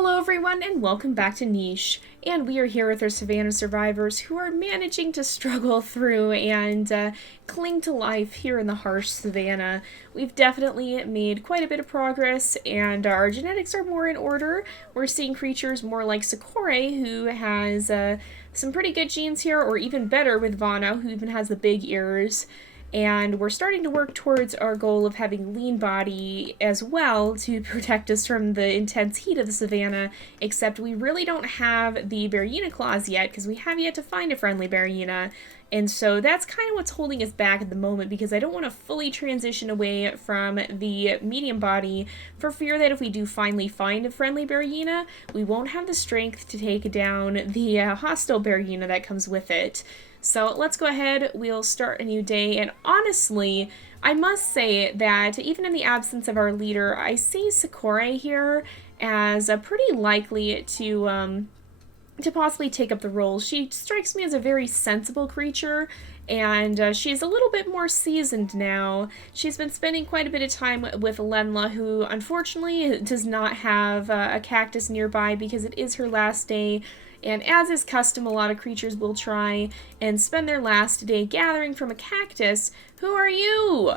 Hello everyone and welcome back to Niche, and we are here with our Savanna survivors who are managing to struggle through and cling to life here in the harsh savanna. We've definitely made quite a bit of progress and our genetics are more in order. We're seeing creatures more like Savanna, who has some pretty good genes here, or even better with Vanna, who even has the big ears. And we're starting to work towards our goal of having lean body as well to protect us from the intense heat of the savanna, except we really don't have the Berryina claws yet because we have yet to find a friendly Berryina. And so that's kind of what's holding us back at the moment, because I don't want to fully transition away from the medium body for fear that if we do finally find a friendly Berryina, we won't have the strength to take down the hostile Berryina that comes with it. So let's go ahead, we'll start a new day, and honestly, I must say that even in the absence of our leader, I see Savanna here as pretty likely to possibly take up the role. She strikes me as a very sensible creature, and she's a little bit more seasoned now. She's been spending quite a bit of time with Lenla, who unfortunately does not have a cactus nearby because it is her last day. And as is custom, a lot of creatures will try and spend their last day gathering from a cactus. Who are you?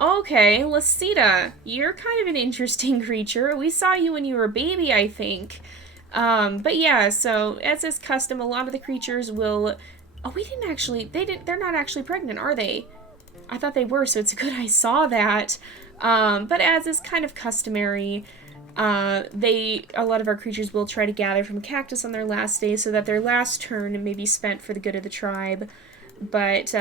Okay, Lasita. You're kind of an interesting creature. We saw you when you were a baby, I think. But yeah, so as is custom, a lot of the creatures will... Oh, they're not actually pregnant, are they? I thought they were, so it's good I saw that. But as is kind of customary... a lot of our creatures will try to gather from a cactus on their last day so that their last turn may be spent for the good of the tribe. But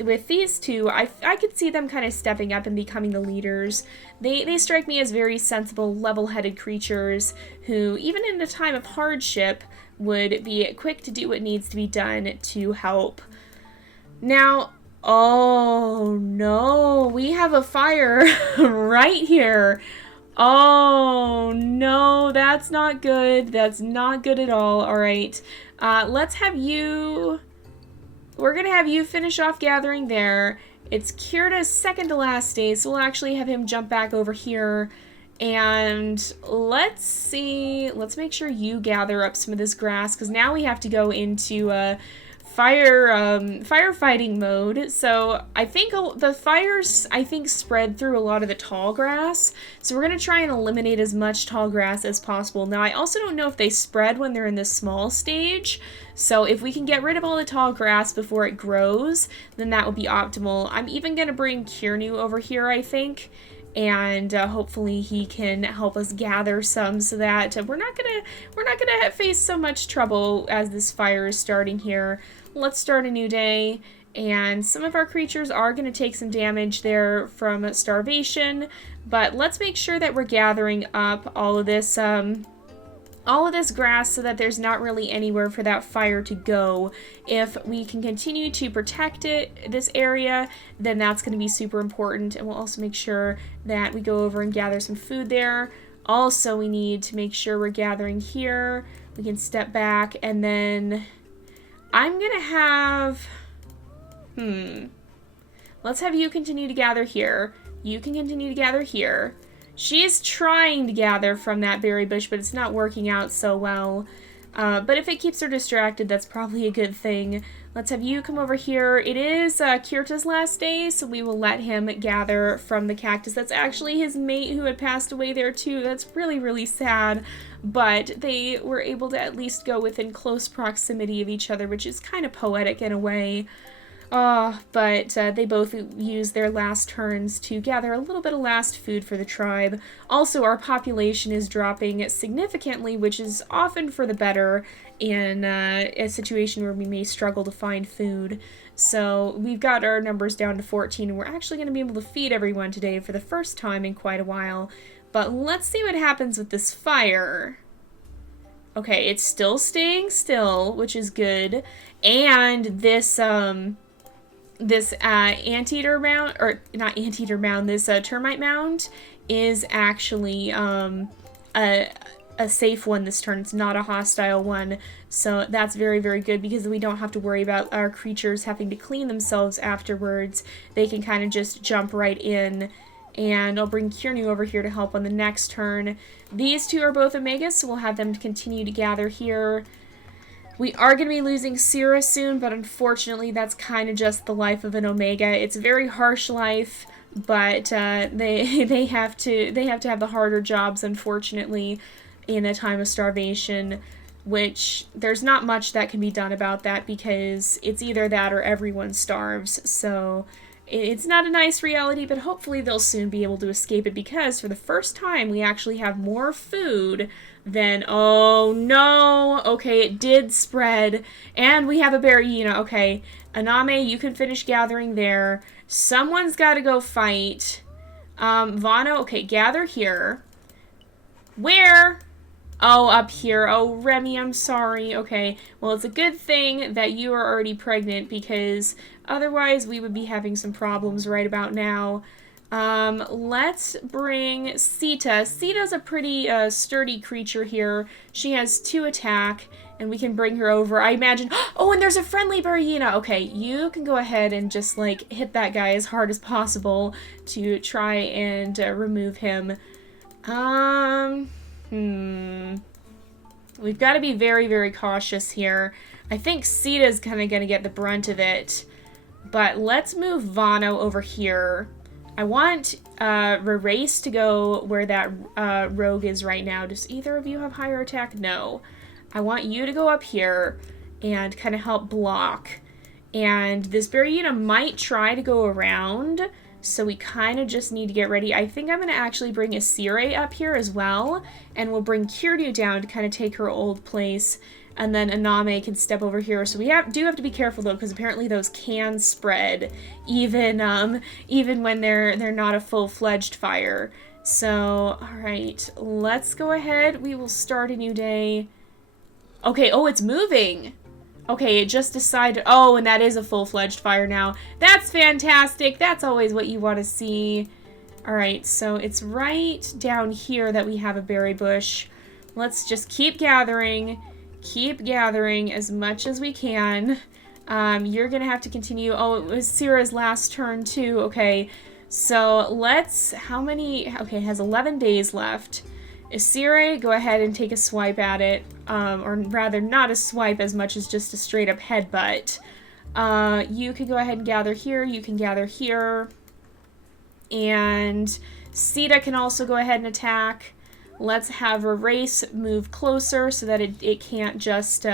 with these two, I could see them kind of stepping up and becoming the leaders. They strike me as very sensible, level-headed creatures who, even in a time of hardship, would be quick to do what needs to be done to help. Now, oh no, we have a fire right here. Oh, no, that's not good. That's not good at all. All right, let's have you... We're going to have you finish off gathering there. It's Kirta's second to last day, so we'll actually have him jump back over here. And let's see. Let's make sure you gather up some of this grass, because now we have to go into firefighting mode. So I think the fires spread through a lot of the tall grass, so we're gonna try and eliminate as much tall grass as possible. Now I also don't know if they spread when they're in the small stage, so if we can get rid of all the tall grass before it grows, then that would be optimal. I'm even gonna bring Kirnu over here, I think, and hopefully he can help us gather some so that we're not gonna face so much trouble as this fire is starting here. Let's start a new day, and some of our creatures are going to take some damage there from starvation, but let's make sure that we're gathering up all of this grass so that there's not really anywhere for that fire to go. If we can continue to protect this area, then that's going to be super important, and we'll also make sure that we go over and gather some food there. Also, we need to make sure we're gathering here. We can step back, and then I'm gonna have... Let's have you continue to gather here. You can continue to gather here. She's trying to gather from that berry bush, but it's not working out so well. But if it keeps her distracted, that's probably a good thing. Let's have you come over here. It is Kirta's last day, so we will let him gather from the cactus. That's actually his mate who had passed away there too. That's really, really sad. But they were able to at least go within close proximity of each other, which is kind of poetic in a way. But they both use their last turns to gather a little bit of last food for the tribe. Also, our population is dropping significantly, which is often for the better in a situation where we may struggle to find food. So we've got our numbers down to 14, and we're actually going to be able to feed everyone today for the first time in quite a while. But let's see what happens with this fire. Okay, it's still staying still, which is good. And this anteater mound, or not anteater mound, this termite mound is actually a safe one this turn. It's not a hostile one, so that's very, very good because we don't have to worry about our creatures having to clean themselves afterwards. They can kind of just jump right in And I'll bring Kiernu over here to help on the next turn. These two are both Omegas, so we'll have them continue to gather here. We are going to be losing Syrah soon, but unfortunately that's kind of just the life of an Omega. It's a very harsh life, but they have to have the harder jobs, unfortunately, in a time of starvation, which there's not much that can be done about that because it's either that or everyone starves. So it's not a nice reality, but hopefully they'll soon be able to escape it because for the first time we actually have more food than, oh no, okay, it did spread, and we have a Berryina. Okay, Aname, you can finish gathering there. Someone's got to go fight. Vano, okay, gather here. Where? Oh, up here. Oh, Remy, I'm sorry. Okay, well, it's a good thing that you are already pregnant because otherwise we would be having some problems right about now. Let's bring Sita. Sita's a pretty sturdy creature here. She has 2 attack, and we can bring her over. I imagine... Oh, and there's a friendly Berryina. Okay, you can go ahead and just, like, hit that guy as hard as possible to try and remove him. We've got to be very, very cautious here. I think Sita's kind of going to get the brunt of it. But let's move Vano over here. I want Rerace to go where that rogue is right now. Does either of you have higher attack? No. I want you to go up here and kind of help block. And this Berryina might try to go around, so we kind of just need to get ready. I think I'm going to actually bring Asire up here as well, and we'll bring Kiryu down to kind of take her old place. And then Aname can step over here. So we do have to be careful though, because apparently those can spread even when they're not a full-fledged fire. So, all right, let's go ahead. We will start a new day. Okay, oh, it's moving. Okay, it just decided. Oh, and that is a full-fledged fire now. That's fantastic. That's always what you want to see. All right, so it's right down here that we have a berry bush. Let's just keep gathering. Keep gathering as much as we can. You're gonna have to continue. Oh, it was Syrah's last turn too. Okay, so let's, how many, okay, it has 11 days left. Asire, go ahead and take a swipe at it. Or rather, not a swipe as much as just a straight up headbutt. You can go ahead and gather here. You can gather here. And Sita can also go ahead and attack. Let's have Rerace move closer so that it can't just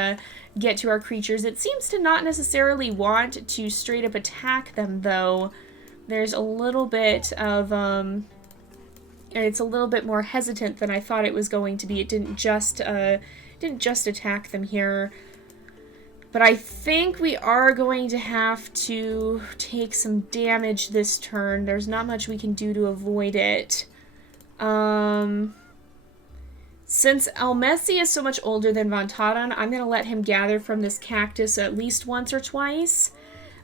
get to our creatures. It seems to not necessarily want to straight up attack them, though. There's a little bit of, it's a little bit more hesitant than I thought it was going to be. It didn't just attack them here. But I think we are going to have to take some damage this turn. There's not much we can do to avoid it. Since Almessi is so much older than Vantaran, I'm going to let him gather from this cactus at least once or twice.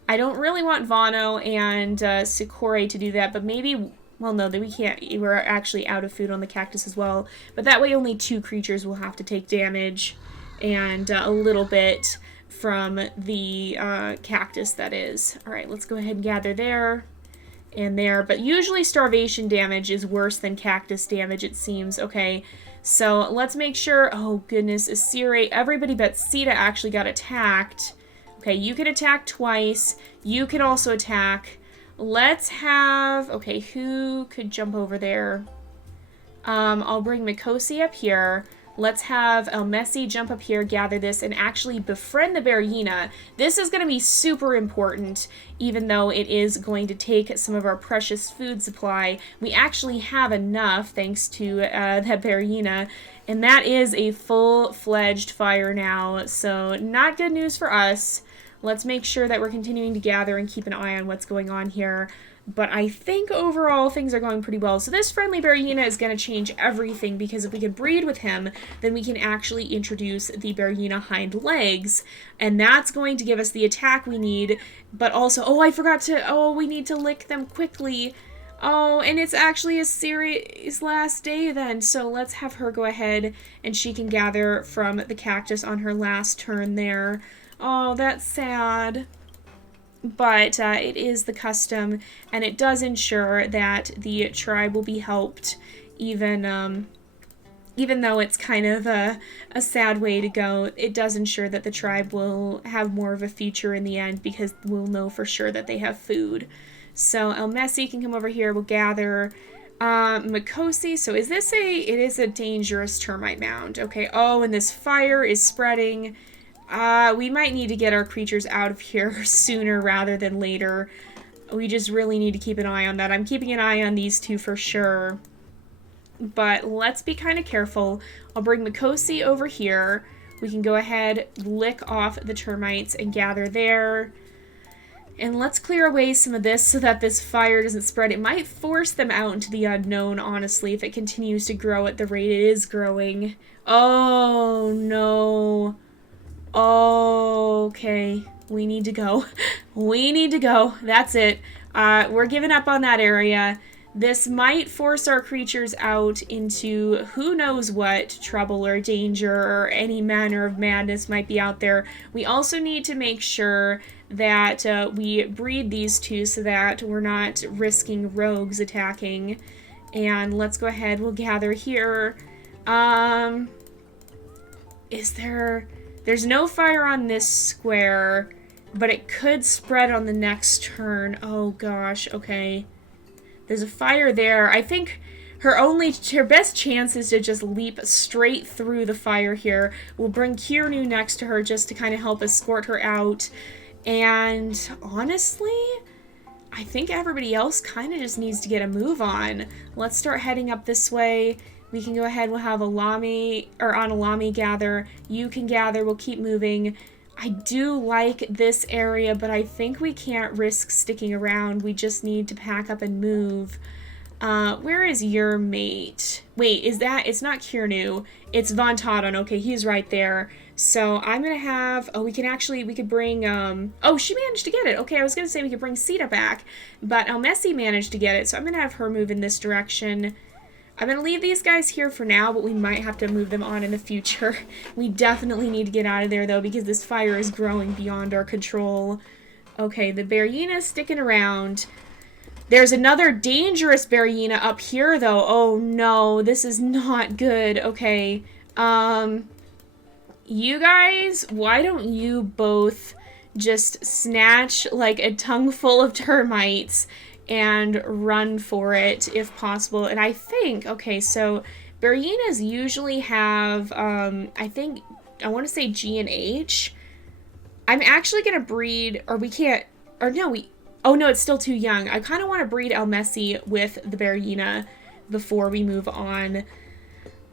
I don't really want Vano and Sikore to do that, but maybe, well, no, we can't. We're actually out of food on the cactus as well. But that way only 2 creatures will have to take damage, and a little bit from the cactus, that is. All right, let's go ahead and gather there and there. But usually starvation damage is worse than cactus damage, it seems. Okay. So let's make sure, oh goodness, Asire, everybody but Sita actually got attacked. Okay, you can attack twice. You can also attack. Let's have, okay, who could jump over there? I'll bring Mikosi up here. Let's have Almessi jump up here, gather this, and actually befriend the Berryina. This is going to be super important, even though it is going to take some of our precious food supply. We actually have enough, thanks to that Berryina, and that is a full-fledged fire now, so not good news for us. Let's make sure that we're continuing to gather and keep an eye on what's going on here. But I think overall things are going pretty well. So this friendly Berryina is going to change everything, because if we can breed with him, then we can actually introduce the Berryina hind legs. And that's going to give us the attack we need. But also, oh, I forgot to, oh, we need to lick them quickly. Oh, and it's actually a series last day then. So let's have her go ahead and she can gather from the cactus on her last turn there. Oh, that's sad. but it is the custom, and it does ensure that the tribe will be helped, even though it's kind of a sad way to go. It does ensure that the tribe will have more of a future in the end because we'll know for sure that they have food. So El Messi can come over here. We'll gather Mikosi. So is this it is a dangerous termite mound. Okay. Oh, and this fire is spreading. We might need to get our creatures out of here sooner rather than later. We just really need to keep an eye on that. I'm keeping an eye on these two for sure. But let's be kind of careful. I'll bring Mikosi over here. We can go ahead, lick off the termites and gather there. And let's clear away some of this so that this fire doesn't spread. It might force them out into the unknown, honestly, if it continues to grow at the rate it is growing. Oh, no. Okay. We need to go. We need to go. That's it. We're giving up on that area. This might force our creatures out into who knows what trouble or danger or any manner of madness might be out there. We also need to make sure that we breed these two so that we're not risking rogues attacking. And let's go ahead. We'll gather here. There's no fire on this square, but it could spread on the next turn. Oh gosh, okay. There's a fire there. I think her best chance is to just leap straight through the fire here. We'll bring Kirnu next to her just to kind of help escort her out. And honestly, I think everybody else kind of just needs to get a move on. Let's start heading up this way. We can go ahead. We'll have Analami gather. You can gather. We'll keep moving. I do like this area, but I think we can't risk sticking around. We just need to pack up and move. Where is your mate? Wait, it's not Kirnu. It's Von Toddon. Okay, he's right there. So I'm going to have, we could bring, she managed to get it. Okay, I was going to say we could bring Sita back, but El Messi managed to get it. So I'm going to have her move in this direction. I'm going to leave these guys here for now, but we might have to move them on in the future. We definitely need to get out of there, though, because this fire is growing beyond our control. Okay, the Berryina's sticking around. There's another dangerous Berryina up here, though. Oh, no, this is not good. Okay, you guys, why don't you both just snatch, like, a tongue full of termites and run for it if possible. And I think, okay, so Berryinas usually have, I want to say G and H. I'm actually going to breed, oh no, it's still too young. I kind of want to breed El Messi with the Berryina before we move on.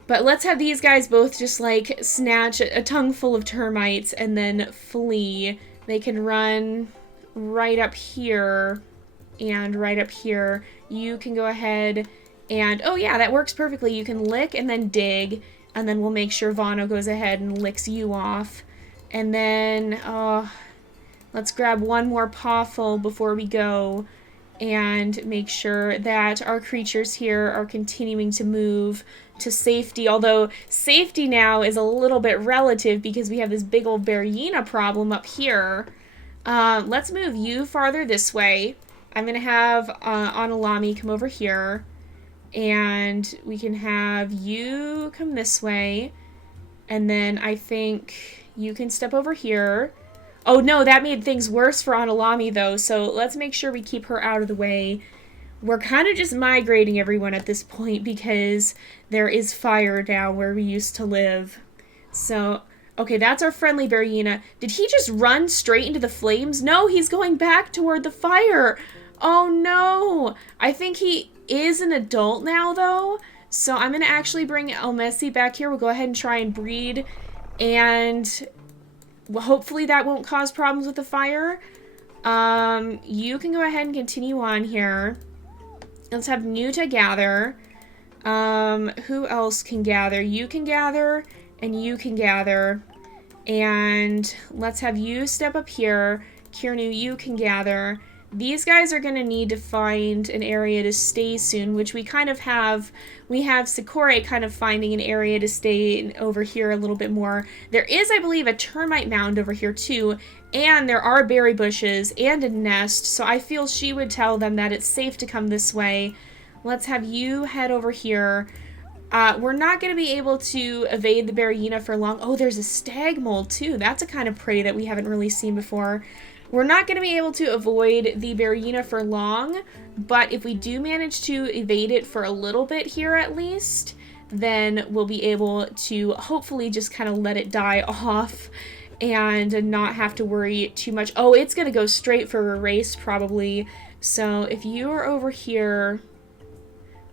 But let's have these guys both just, like, snatch a tongue full of termites and then flee. They can run right up here and right up here. You can go ahead and, oh yeah, that works perfectly. You can lick and then dig, and then we'll make sure Vano goes ahead and licks you off. And then, let's grab one more pawful before we go and make sure that our creatures here are continuing to move to safety, although safety now is a little bit relative because we have this big old Berryina problem up here. Let's move you farther this way. I'm going to have Analami come over here, and we can have you come this way, and then I think you can step over here. Oh no, that made things worse for Analami though, so let's make sure we keep her out of the way. We're kind of just migrating everyone at this point because there is fire now where we used to live. So, okay, that's our friendly Berryina. Did he just run straight into the flames? No, he's going back toward the fire. Oh no! I think he is an adult now though, so I'm going to actually bring El Messi back here. We'll go ahead and try and breed, and hopefully that won't cause problems with the fire. You can go ahead and continue on here. Let's have Nuta gather. Who else can gather? You can gather, and you can gather. And let's have you step up here. Kirnu, you can gather. these guys are going to need to find an area to stay soon, which we kind of have. We have Sakura kind of finding an area to stay over here a little bit more. There is, I believe, a termite mound over here too, and there are berry bushes and a nest, so I feel she would tell them that it's safe to come this way. Let's have you head over here. We're not going to be able to evade the Berryina for long. Oh, there's a stag mole too. That's a kind of prey that we haven't really seen before. We're not going to be able to avoid the Berryina for long, but if we do manage to evade it for a little bit here at least, then we'll be able to hopefully just kind of let it die off and not have to worry too much. Oh, it's going to go straight for a race probably. So if you are over here...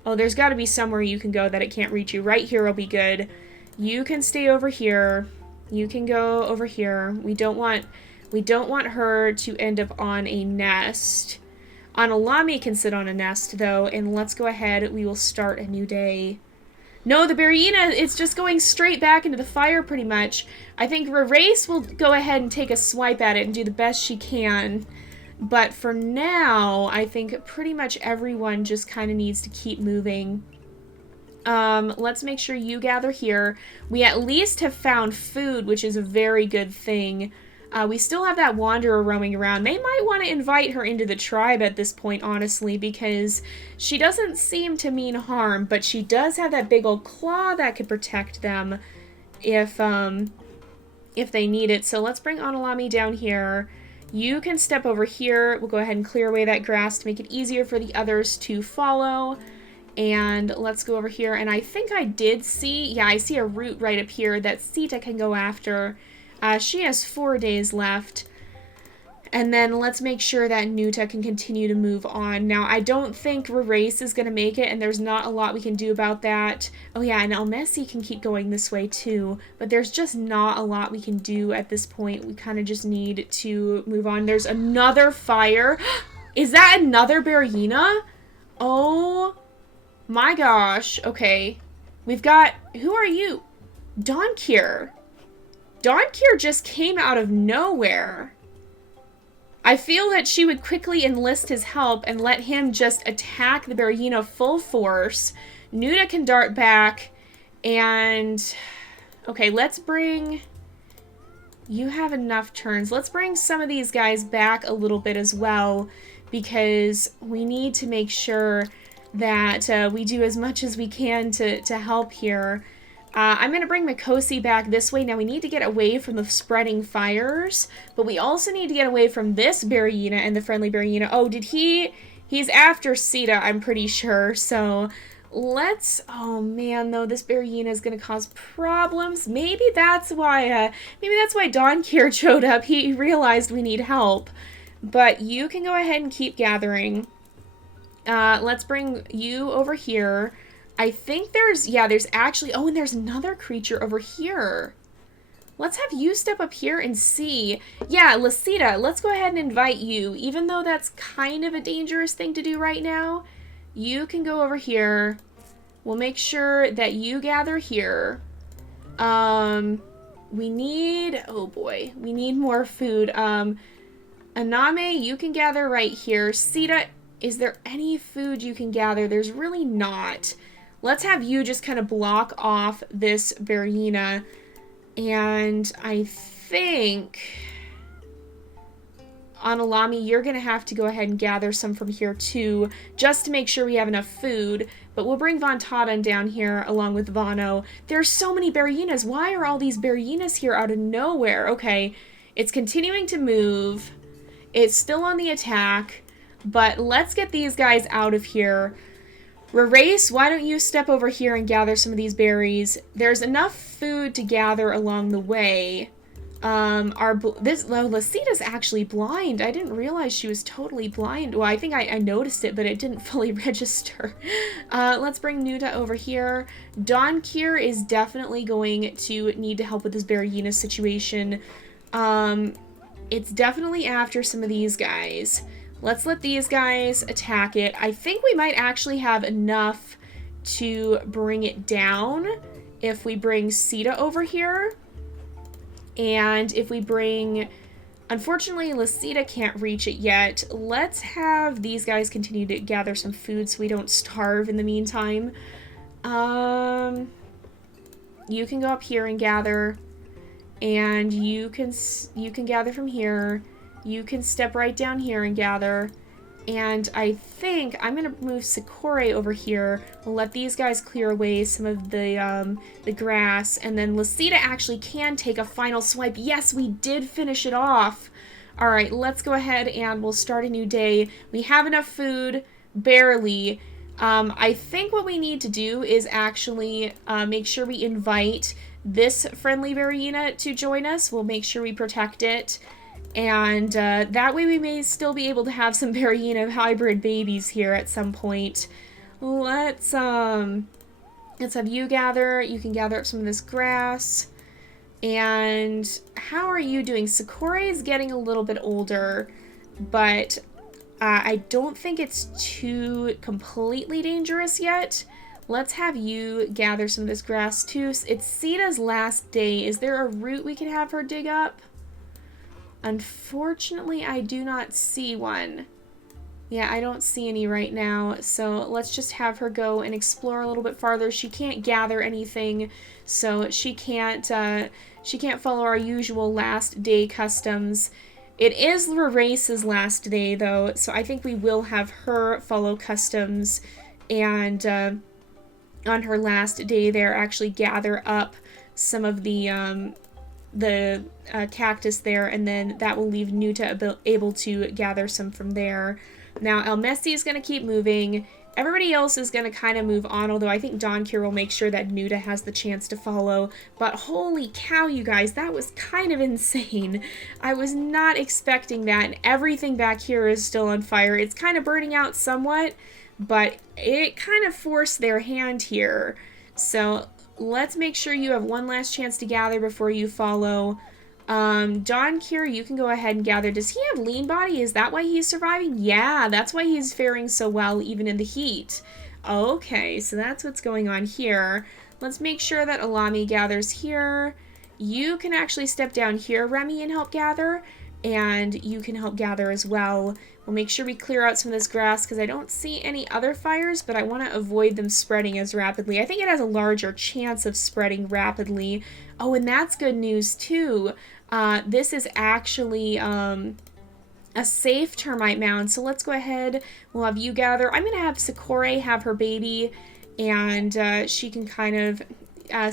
Oh, there's got to be somewhere you can go that it can't reach you. Right here will be good. You can stay over here. You can go over here. We don't want her to end up on a nest. Melami can sit on a nest, though, and let's go ahead. We will start a new day. No, the Berryina, it's just going straight back into the fire, pretty much. I think Race will go ahead and take a swipe at it and do the best she can. But for now, I think pretty much everyone just kind of needs to keep moving. Let's make sure you gather here. We at least have found food, which is a very good thing. We still have that wanderer roaming around. They might want to invite her into the tribe at this point, honestly, because she doesn't seem to mean harm, but she does have that big old claw that could protect them if they need it. So let's bring Melami down here. You can step over here. We'll go ahead and clear away that grass to make it easier for the others to follow. And let's go over here. And I think I did see, yeah, I see a root right up here that Sita can go after. She has 4 days left. And then let's make sure that Nuta can continue to move on. Now, I don't think Race is going to make it, and there's not a lot we can do about that. Oh yeah, and El Messi can keep going this way too, but there's just not a lot we can do at this point. We kind of just need to move on. There's another fire. Is that another Berryina? Oh my gosh. Okay. We've got... Who are you? Donkir. Donkir just came out of nowhere. I feel that she would quickly enlist his help and let him just attack the Berryina full force. Nuta can dart back, and... Okay, let's bring... You have enough turns. Let's bring some of these guys back a little bit as well, because we need to make sure that we do as much as we can to help here. I'm going to bring Mikosi back this way. Now, we need to get away from the spreading fires, but we also need to get away from this Berryina and the friendly Berryina. Oh, he's after Sita, I'm pretty sure, so let's... Oh, man, though, this Berryina is going to cause problems. Maybe that's why Donkir showed up. He realized we need help, but you can go ahead and keep gathering. Let's bring you over here. I think there's actually, oh, and there's another creature over here. Let's have you step up here and see. Yeah, Lasita, let's go ahead and invite you. Even though that's kind of a dangerous thing to do right now, you can go over here. We'll make sure that you gather here. We need, oh boy, we need more food. Aname, you can gather right here. Sita, is there any food you can gather? There's really not. Let's have you just kind of block off this Berryina. And I think... Melami, you're going to have to go ahead and gather some from here too, just to make sure we have enough food. But we'll bring Von Taden down here along with Vano. There's so many Berryinas. Why are all these Berryinas here out of nowhere? Okay, it's continuing to move. It's still on the attack. But let's get these guys out of here. Race, why don't you step over here and gather some of these berries? There's enough food to gather along the way. Lasita's actually blind. I didn't realize she was totally blind. Well, I think I noticed it, but it didn't fully register. Let's bring Nuta over here. Donkir is definitely going to need to help with this Berryina situation. It's definitely after some of these guys. Let's let these guys attack it. I think we might actually have enough to bring it down if we bring Sita over here. And if we bring Unfortunately, Lasita can't reach it yet. Let's have these guys continue to gather some food so we don't starve in the meantime. You can go up here and gather, and you can gather from here. You can step right down here and gather. And I think I'm gonna move Sakura over here. We'll let these guys clear away some of the grass, and then Lasita actually can take a final swipe. Yes, we did finish it off. All right, let's go ahead and we'll start a new day. We have enough food, barely. I think what we need to do is actually make sure we invite this friendly Varina to join us. We'll make sure we protect it. And that way we may still be able to have some Varina hybrid babies here at some point. Let's have you gather. You can gather up some of this grass. And how are you doing? Sakura is getting a little bit older, but I don't think it's too completely dangerous yet. Let's have you gather some of this grass too. It's Sita's last day. Is there a root we can have her dig up? Unfortunately, I do not see one. Yeah, I don't see any right now, so let's just have her go and explore a little bit farther. She can't gather anything, so she can't follow our usual last day customs. It is Race's last day, though, so I think we will have her follow customs, and on her last day there, actually gather up some of the cactus there, and then that will leave Nuta able to gather some from there. Now, El Messi is going to keep moving. Everybody else is going to kind of move on, although I think Don Kier will make sure that Nuta has the chance to follow. But holy cow, you guys, that was kind of insane. I was not expecting that, and everything back here is still on fire. It's kind of burning out somewhat, but it kind of forced their hand here. So let's make sure you have one last chance to gather before you follow. Don Kier, you can go ahead and gather. Does he have lean body? Is that why he's surviving? Yeah, that's why he's faring so well even in the heat. Okay, so that's what's going on here. Let's make sure that Alami gathers here. You can actually step down here, Remy, and help gather. And you can help gather as well. We'll make sure we clear out some of this grass because I don't see any other fires, but I want to avoid them spreading as rapidly. I think it has a larger chance of spreading rapidly. Oh, and that's good news too. This is actually a safe termite mound, so let's go ahead. We'll have you gather. I'm going to have Sakura have her baby, and she can kind of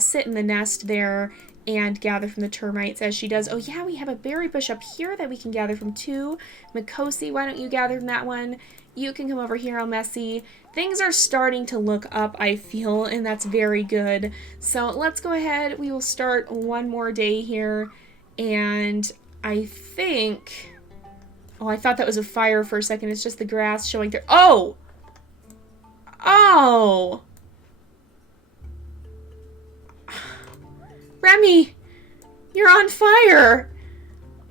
sit in the nest there and gather from the termites as she does. Oh yeah, we have a berry bush up here that we can gather from too. Mikosi, why don't you gather from that one? You can come over here, El Messi. Things are starting to look up, I feel, and that's very good. So let's go ahead. We will start one more day here, and I think... Oh, I thought that was a fire for a second. It's just the grass showing through. Oh! Oh! Remy, you're on fire.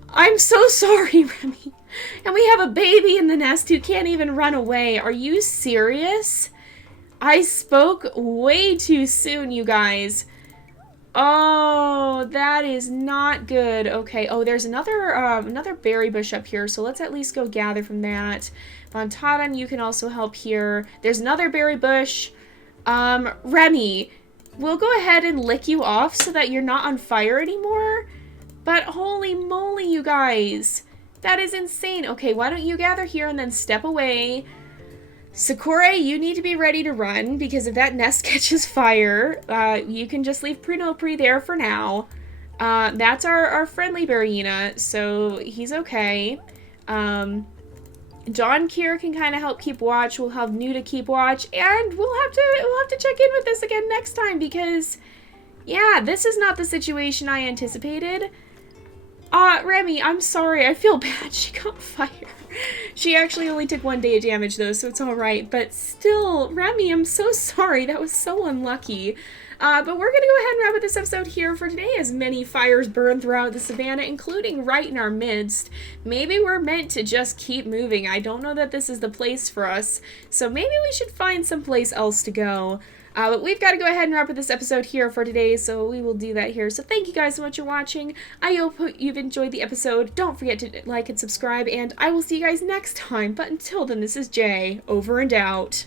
I'm so sorry, Remy. And we have a baby in the nest who can't even run away. Are you serious? I spoke way too soon, you guys. Oh, that is not good. Okay. Oh, there's another berry bush up here, so let's at least go gather from that. Von Taden, you can also help here. There's another berry bush. Remy, we'll go ahead and lick you off so that you're not on fire anymore. But holy moly, you guys. That is insane. Okay, why don't you gather here and then step away. Sakura, you need to be ready to run, because if that nest catches fire, you can just leave Prinopri there for now. That's our friendly Barina, so he's okay. Don Kier can kind of help keep watch. We'll have Nuta keep watch, and we'll have to check in with this again next time, because, yeah, this is not the situation I anticipated. Remy, I'm sorry. I feel bad. She caught fire. She actually only took 1 day of damage, though, so it's alright. But still, Remy, I'm so sorry. That was so unlucky. But we're going to go ahead and wrap up this episode here for today, as many fires burn throughout the savannah, including right in our midst. Maybe we're meant to just keep moving. I don't know that this is the place for us, so maybe we should find someplace else to go. But we've got to go ahead and wrap up this episode here for today, so we will do that here. So thank you guys so much for watching. I hope you've enjoyed the episode. Don't forget to like and subscribe, and I will see you guys next time. But until then, this is Jay, over and out.